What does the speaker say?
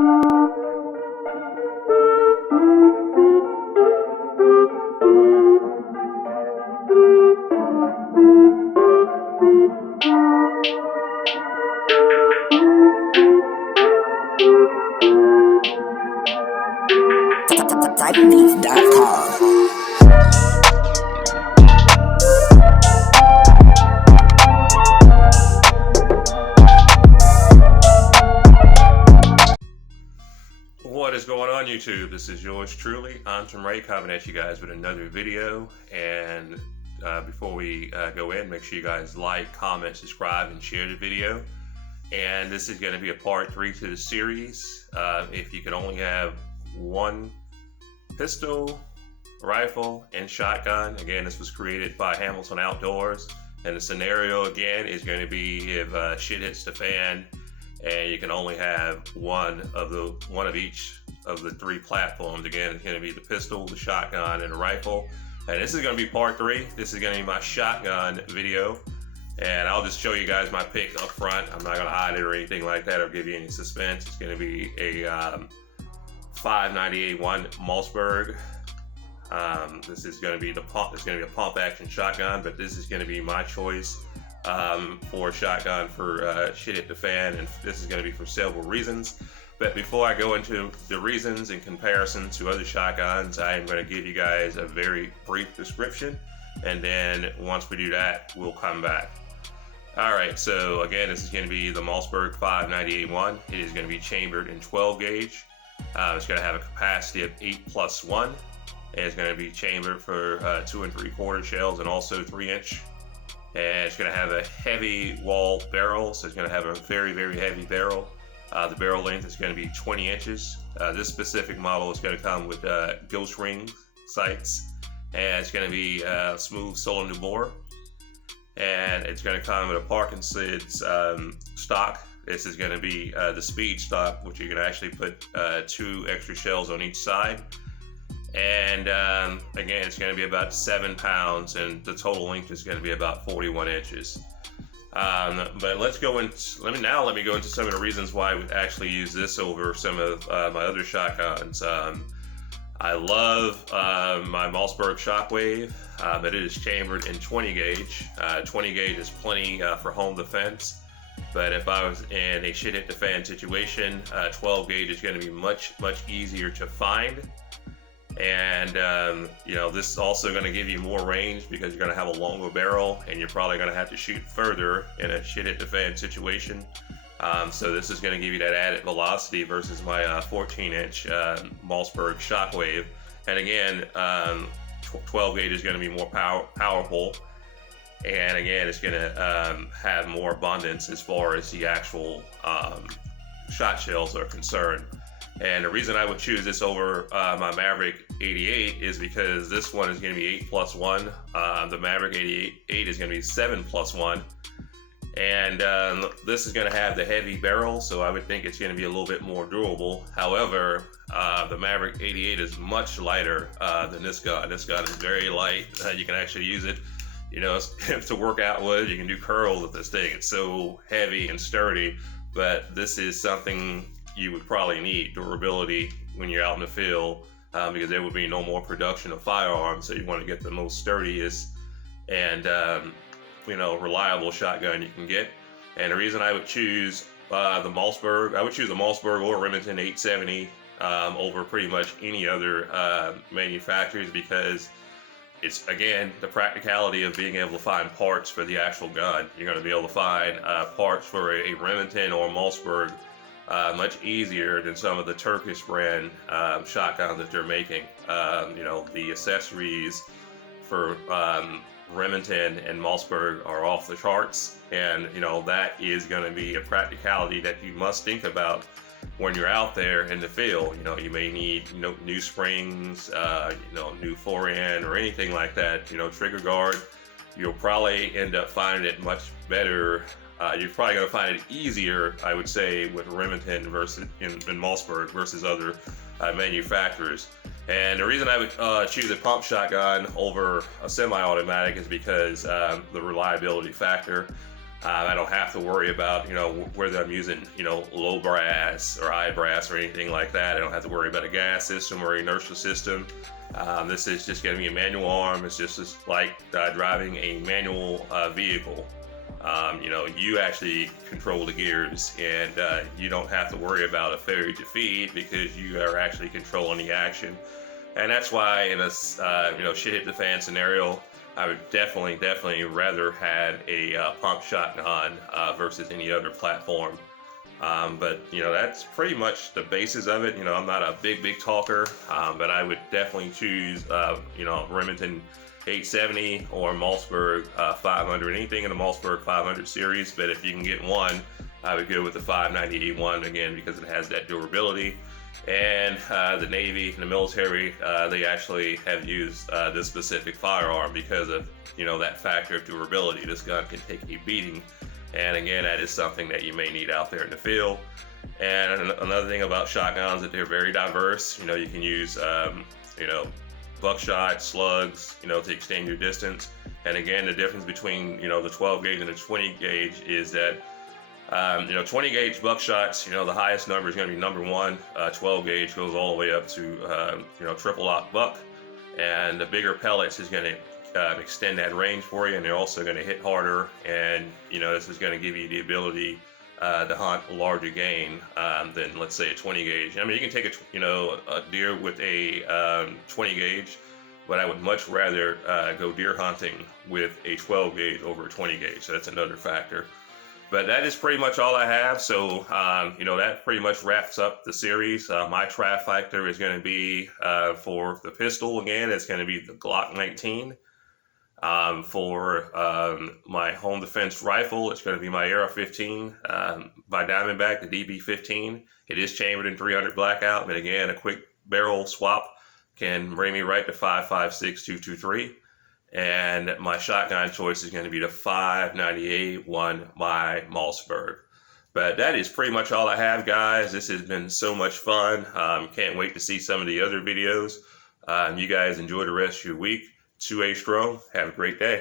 What is going on, YouTube? This is yours truly, ATUM-RE, coming at you guys with another video. And before we go in, make sure you guys like, comment, subscribe, and share the video. And this is going to be a part 3 to the series. If you can only have one pistol, rifle, and shotgun. Again, this was created by Hamilton Outdoors. And the scenario, again, is going to be if shit hits the fan and you can only have one of each of the 3 platforms. Again, it's going to be the pistol, the shotgun, and the rifle. And this is going to be part 3. This is going to be my shotgun video, and I'll just show you guys my pick up front. I'm not going to hide it or anything like that or give you any suspense. It's going to be a 5.98-1 Mossberg. This is going to be it's going to be a pump action shotgun, but this is going to be my choice for a shotgun for shit hit the fan, and this is going to be for several reasons. But before I go into the reasons in comparison to other shotguns, I am going to give you guys a very brief description, and then once we do that, we'll come back. Alright, so again, this is going to be the Mossberg 5.98-1. It is going to be chambered in 12 gauge. It's going to have a capacity of 8+1. And it's going to be chambered for 2 3/4 shells and also 3-inch. And it's going to have a heavy wall barrel, so it's going to have a very, very heavy barrel. The barrel length is going to be 20 inches. This specific model is going to come with ghost ring sights, and it's going to be smooth cylinder bore. And it's going to come with a Parkinson's stock. This is going to be the speed stock, which you can actually put 2 extra shells on each side. And again, it's going to be about 7 pounds, and the total length is going to be about 41 inches. But let's go into, let me go into some of the reasons why I would actually use this over some of my other shotguns. I love my Mossberg Shockwave, but it is chambered in 20 gauge. 20 gauge is plenty for home defense. But if I was in a shit hit the fan situation, 12 gauge is going to be much easier to find. And you know, this is also going to give you more range because you're going to have a longer barrel, and you're probably going to have to shoot further in a shit hit the fan situation. So this is going to give you that added velocity versus my 14-inch Mossberg Shockwave. And again, 12 gauge is going to be more powerful, and again, it's going to have more abundance as far as the actual shot shells are concerned. And the reason I would choose this over my Maverick 88 is because this one is going to be 8+1. The Maverick 88 is going to be 7+1. And this is going to have the heavy barrel, so I would think it's going to be a little bit more durable. However, the Maverick 88 is much lighter than this gun. This gun is very light. You can actually use it, you know, to work out with. You can do curls with this thing. It's so heavy and sturdy, but this is something you would probably need, durability, when you're out in the field, because there would be no more production of firearms. So you want to get the most sturdiest and you know, reliable shotgun you can get. And the reason I would choose the Mossberg, I would choose the Mossberg or Remington 870 over pretty much any other manufacturers, because it's, again, the practicality of being able to find parts for the actual gun. You're going to be able to find parts for a Remington or Mossberg much easier than some of the Turkish brand shotguns that they're making. You know, the accessories for Remington and Mossberg are off the charts, and you know, that is going to be a practicality that you must think about when you're out there in the field. You know, you may need, you know, new springs, you know, new forend or anything like that. You know, trigger guard, you'll probably end up finding it much better. You're probably going to find it easier, I would say, with Remington versus in Mossberg versus other manufacturers. And the reason I would choose a pump shotgun over a semi-automatic is because the reliability factor. I don't have to worry about, whether I'm using, low brass or high brass or anything like that. I don't have to worry about a gas system or inertial system. This is just going to be a manual arm. It's just like driving a manual vehicle. You actually control the gears, and you don't have to worry about a failure to feed because you are actually controlling the action. And that's why in a shit hit the fan scenario, I would definitely rather have a pump shotgun versus any other platform. But that's pretty much the basis of it. I'm not a big talker, but I would definitely choose Remington 870 or Mossberg 500, anything in the Mossberg 500 series. But if you can get one, I would go with the 598 one again because it has that durability. And the Navy and the military, they actually have used this specific firearm because of that factor of durability. This gun can take a beating, and again, that is something that you may need out there in the field. And another thing about shotguns that they're very diverse. You can use buckshot, slugs, to extend your distance. And again, the difference between the 12 gauge and the 20 gauge is that 20 gauge buckshots, the highest number is going to be number one. 12 gauge goes all the way up to triple lock buck, and the bigger pellets is going to extend that range for you, and they're also going to hit harder. And this is going to give you the ability to hunt a larger game than, let's say, a 20 gauge. I mean, you can take a deer with a 20 gauge, but I would much rather go deer hunting with a 12 gauge over a 20 gauge. So that's another factor. But that is pretty much all I have. So, that pretty much wraps up the series. My trifecta is going to be for the pistol, again, it's going to be the Glock 19. For my home defense rifle, it's going to be my Arrow 15 by Diamondback, the DB15. It is chambered in 300 blackout, but again, a quick barrel swap can bring me right to 5.56 And my shotgun choice is going to be the 598 one by Mossberg. But that is pretty much all I have, guys. This has been so much fun. Can't wait to see some of the other videos. You guys enjoy the rest of your week. 2A strong. Have a great day.